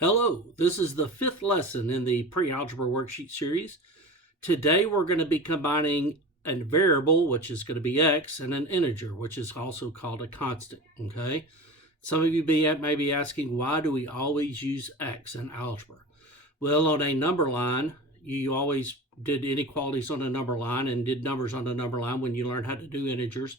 Hello, this is the fifth lesson in the Pre-Algebra Worksheet Series. Today we're going to be combining a variable, which is going to be x, and an integer, which is also called a constant, okay? Some of you may be asking, why do we always use x in algebra? Well, on a number line, you always did inequalities on a number line and did numbers on a number line when you learned how to do integers.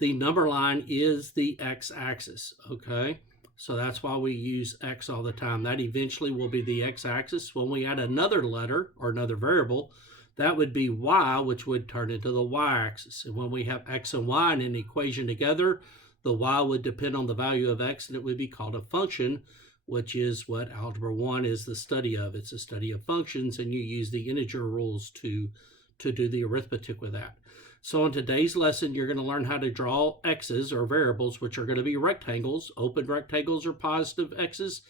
The number line is the x-axis, okay? So that's why we use x all the time. That eventually will be the x-axis. When we add another letter or another variable, that would be y, which would turn into the y-axis. And when we have x and y in an equation together, the y would depend on the value of x, and it would be called a function, which is what Algebra 1 is the study of. It's a study of functions, and you use the integer rules to do the arithmetic with that. So in today's lesson, you're going to learn how to draw x's or variables, which are going to be rectangles. Open rectangles are positive x's,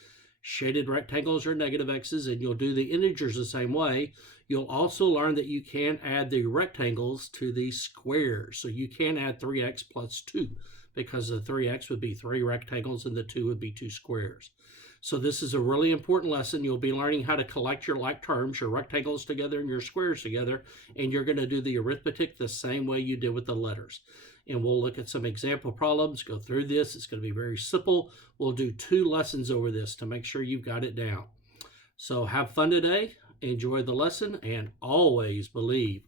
shaded rectangles are negative x's, and you'll do the integers the same way. You'll also learn that you can add the rectangles to the squares. So you can add 3x plus 2 because the 3x would be 3 rectangles and the 2 would be 2 squares. So this is a really important lesson. You'll be learning how to collect your like terms, your rectangles together and your squares together, and you're going to do the arithmetic the same way you did with the letters. And we'll look at some example problems, go through this. It's going to be very simple. We'll do 2 lessons over this to make sure you've got it down. So have fun today, enjoy the lesson, and always believe